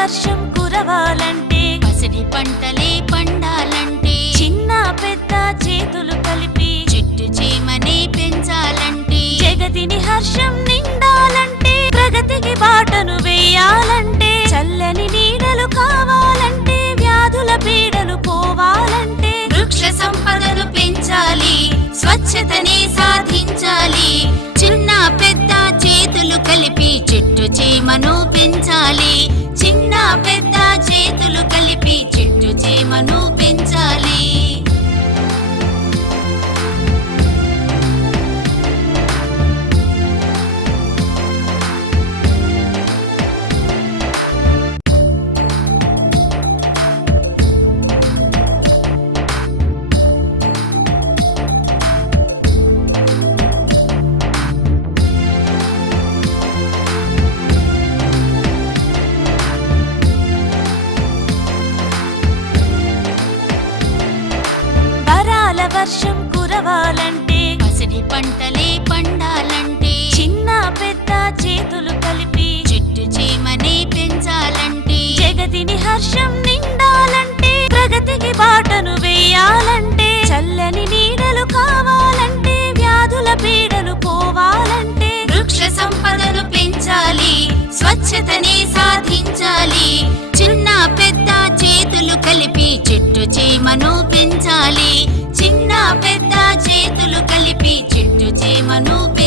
వర్షం కురవాలంటే పసిడి పంటలే పండాలంటే చిన్న పెద్ద చేతులు కలిపి చెట్టు చేమని పెంచాలంటే జగతిని హర్షం నిండాలంటే ప్రగతికి బాటను వేయాలంటే చల్లని నీడలు కావాలంటే వ్యాధుల పీడలు పోవాలంటే వృక్ష సంపదను పెంచాలి స్వచ్ఛతని సాధించాలి చిన్న పెద్ద చేతులు కలిపి చెట్టు చేమను పెంచాలి వర్షం కురవాలంటే పసిడి పంటలే పండాలంటే చిన్న పెద్ద చేతులు కలిపి చెట్టు చీమని పెంచాలంటే జగతిని హర్షం చెట్టు చీమను పెంచాలి. చిన్న పెద్ద చేతులు కలిపి చెట్టు చీమను పెంచాలి